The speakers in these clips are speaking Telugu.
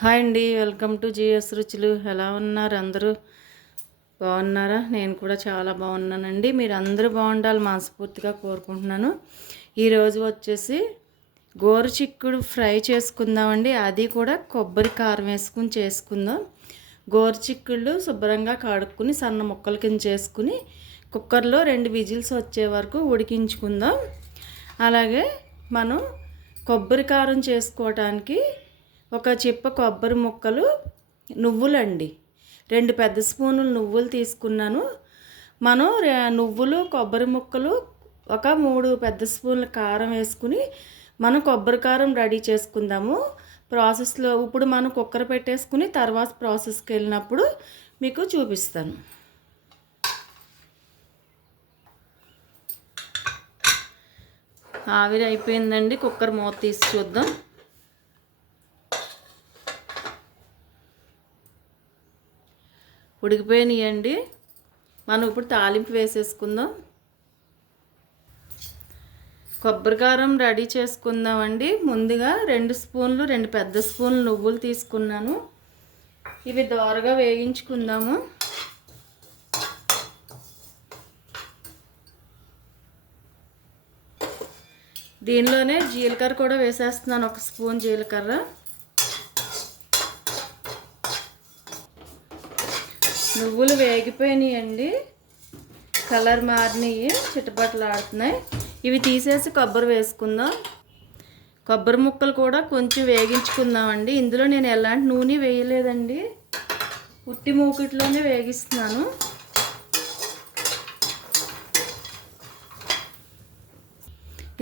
హాయ్ అండి, వెల్కమ్ టు జిఎస్ రుచులు. ఎలా ఉన్నారు అందరూ? బాగున్నారా? నేను కూడా చాలా బాగున్నానండి. మీరు అందరూ బాగుండాలి మనస్ఫూర్తిగా కోరుకుంటున్నాను. ఈరోజు వచ్చేసి గోరుచిక్కుడు ఫ్రై చేసుకుందామండి. అది కూడా కొబ్బరి కారం వేసుకుని చేసుకుందాం. గోరుచిక్కుళ్ళు శుభ్రంగా కడుక్కుని సన్న ముక్కల కింద చేసుకుని కుక్కర్లో 2 విజిల్స్ వచ్చే వరకు ఉడికించుకుందాం. అలాగే మనం కొబ్బరి కారం చేసుకోవటానికి ఒక చిప్ప కొబ్బరి ముక్కలు, నువ్వులండి 2 పెద్ద స్పూనులు నువ్వులు తీసుకున్నాను. మనం నువ్వులు, కొబ్బరి ముక్కలు, ఒక 3 పెద్ద స్పూన్ల కారం వేసుకుని మనం కొబ్బరి కారం రెడీ చేసుకుందాము. ప్రాసెస్లో ఇప్పుడు మనం కుక్కర్ పెట్టేసుకుని తర్వాత ప్రాసెస్కి వెళ్ళినప్పుడు మీకు చూపిస్తాను. ఆవిరి అయిపోయిందండి. కుక్కర్ మూత తీసి చూద్దాం. ఉడికిపోయినాయండి. మనం ఇప్పుడు తాలింపు వేసేసుకుందాం. కొబ్బరికారం రెడీ చేసుకుందామండి. ముందుగా 2 స్పూన్లు, 2 పెద్ద స్పూన్లు నువ్వులు తీసుకున్నాను. ఇవి దోరగా వేగించుకుందాము. దీనిలోనే జీలకర్ర కూడా వేసేస్తున్నాను, 1 స్పూన్ జీలకర్ర. నువ్వులు వేగిపోయినాయండి, కలర్ మారినాయి, చిటపటలు ఆడుతున్నాయి. ఇవి తీసేసి కొబ్బరి వేసుకుందాం. కొబ్బరి ముక్కలు కూడా కొంచెం వేగించుకుందామండి. ఇందులో నేను ఎలాంటి నూనె వేయలేదండి, ఉట్టి మూకిట్లోనే వేగిస్తున్నాను.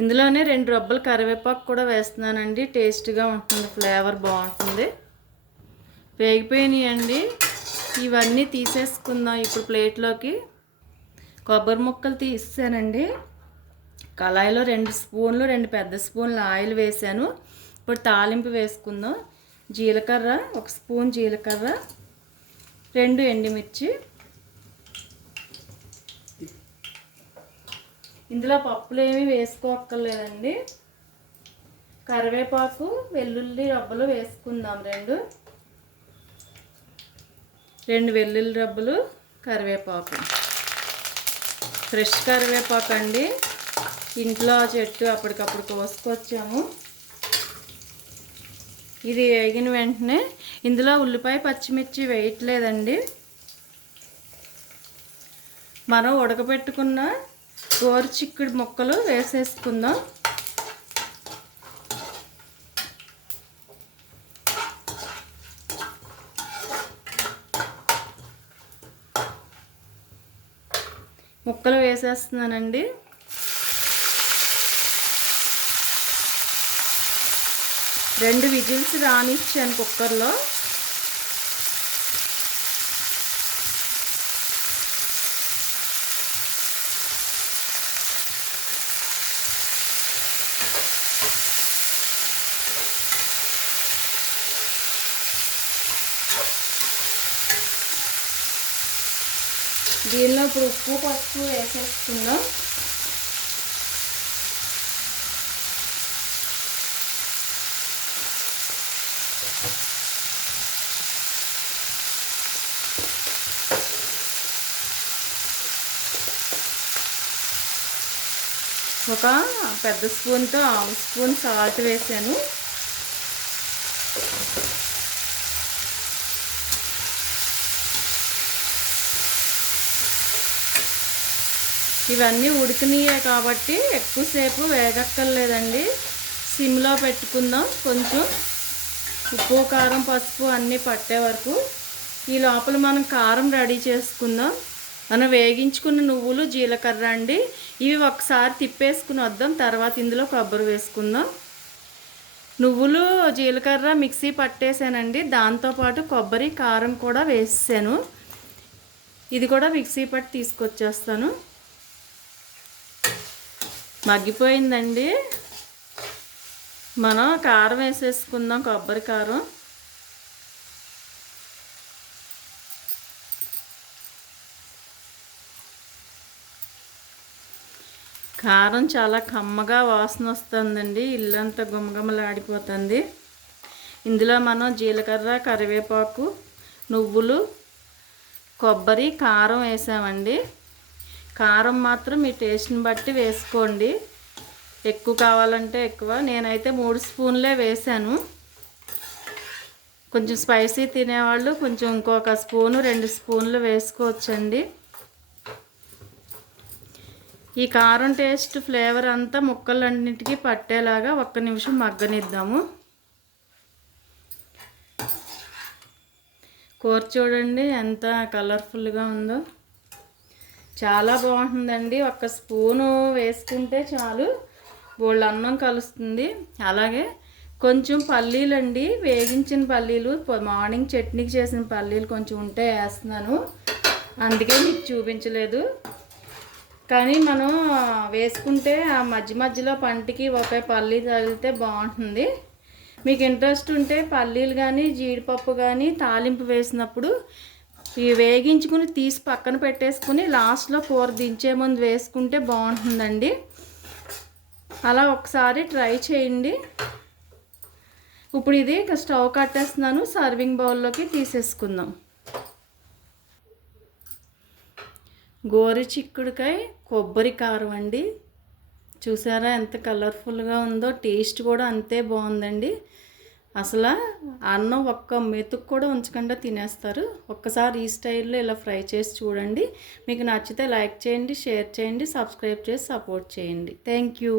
ఇందులోనే 2 రబ్బలు కరివేపాకు కూడా వేస్తున్నానండి. టేస్ట్గా ఉంటుంది, ఫ్లేవర్ బాగుంటుంది. వేగిపోయినాయండి. ఇవన్నీ తీసేసుకుందాం ఇప్పుడు ప్లేట్లోకి. కొబ్బరి ముక్కలు తీసానండి. కళాయిలో 2 స్పూన్లు, 2 పెద్ద స్పూన్లు ఆయిల్ వేసాను. ఇప్పుడు తాలింపు వేసుకుందాం. జీలకర్ర, 1 స్పూన్ జీలకర్ర, 2 ఎండుమిర్చి. ఇందులో పప్పులు ఏమీ వేసుకోక్కర్లేదండి. కరివేపాకు, వెల్లుల్లి రబ్బలు వేసుకుందాం. 2 వెల్లుల్లి రబ్బలు, కరివేపాకు, ఫ్రెష్ కరివేపాకు అండి. ఇంట్లో చెట్టు అప్పటికప్పుడు కోసుకొచ్చాము. ఇది వేగిన వెంటనే ఇందులో ఉల్లిపాయ, పచ్చిమిర్చి వేయట్లేదండి. మనం ఉడకబెట్టుకున్న గోరుచిక్కుడు ముక్కలు వేసేసుకుందాం. ముక్కలు వేసేస్తున్నానండి. రెండు విజిల్స్ రానిచ్చాను కుక్కర్లో. దీనిలో ఇప్పుడు ఉప్పు, పసుపు వేసేసుకుందాం. ఒక పెద్ద స్పూన్తో 1/2 స్పూన్ సాల్ట్ వేసాను. ఇవన్నీ ఉడికినాయే కాబట్టి ఎక్కువసేపు వేగక్కర్లేదండి. సిమ్లో పెట్టుకుందాం. కొంచెం ఉప్పు, కారం, పసుపు అన్నీ పట్టే వరకు. ఈ లోపల మనం కారం రెడీ చేసుకుందాం. మనం వేగించుకున్న నువ్వులు, జీలకర్ర అండి. ఇవి ఒకసారి తిప్పేసుకుని వద్దాం. తర్వాత ఇందులో కొబ్బరి వేసుకుందాం. నువ్వులు, జీలకర్ర మిక్సీ పట్టేసానండి. దాంతోపాటు కొబ్బరి, కారం కూడా వేసాను. ఇది కూడా మిక్సీ పట్టి తీసుకొచ్చేస్తాను. మగ్గిపోయిందండి. మనం కారం వేసేసుకుందాం, కొబ్బరి కారం. కారం చాలా కమ్మగా వాసన వస్తుందండి. ఇల్లంతా గుమగుమలాడిపోతుంది. ఇందులో మనం జీలకర్ర, కరివేపాకు, నువ్వులు, కొబ్బరి, కారం వేసామండి. కారం మాత్రం మీ టేస్ట్ని బట్టి వేసుకోండి. ఎక్కువ కావాలంటే ఎక్కువ. నేనైతే 3 స్పూన్లే వేసాను. కొంచెం స్పైసీ తినేవాళ్ళు కొంచెం ఇంకొక స్పూను 2 స్పూన్లు వేసుకోవచ్చండి. ఈ కారం టేస్ట్ ఫ్లేవర్ అంతా ముక్కలన్నిటికీ పట్టేలాగా 1 నిమిషం మగ్గనిద్దాము. కూర చూడండి ఎంత కలర్ఫుల్గా ఉందో, చాలా బాగుంటుందండి. 1 స్పూను వేసుకుంటే చాలు, బోళ్ళ అన్నం కలుస్తుంది. అలాగే కొంచెం పల్లీలండి, వేగించిన పల్లీలు, మార్నింగ్ చట్నీకి చేసిన పల్లీలు కొంచెం ఉంటే వేస్తున్నాను, అందుకే మీకు చూపించలేదు. కానీ మనం వేసుకుంటే ఆ మధ్యలో పంటికి ఒక పల్లీ తగిలితే బాగుంటుంది. మీకు ఇంట్రెస్ట్ ఉంటే పల్లీలు కానీ జీడిపప్పు కానీ తాలింపు వేసినప్పుడు ఇవి వేగించుకుని తీసి పక్కన పెట్టేసుకుని లాస్ట్లో కూర దించే ముందు వేసుకుంటే బాగుంటుందండి. అలా ఒకసారి ట్రై చేయండి. ఇప్పుడు ఇది స్టవ్ కట్టేస్తున్నాను, సర్వింగ్ బౌల్లోకి తీసేసుకుందాం. గోరుచిక్కుడుకాయ కొబ్బరి కారం అండి. చూసారా ఎంత కలర్ఫుల్గా ఉందో, టేస్ట్ కూడా అంతే బాగుందండి. అసలు అన్నం ఒక్క మెతుకు కూడా ఉంచకుండా తినేస్తారు. ఒక్కసారి ఈ స్టైల్లో ఇలా ఫ్రై చేసి చూడండి. మీకు నచ్చితే లైక్ చేయండి, షేర్ చేయండి, సబ్స్క్రైబ్ చేసి సపోర్ట్ చేయండి. Thank you.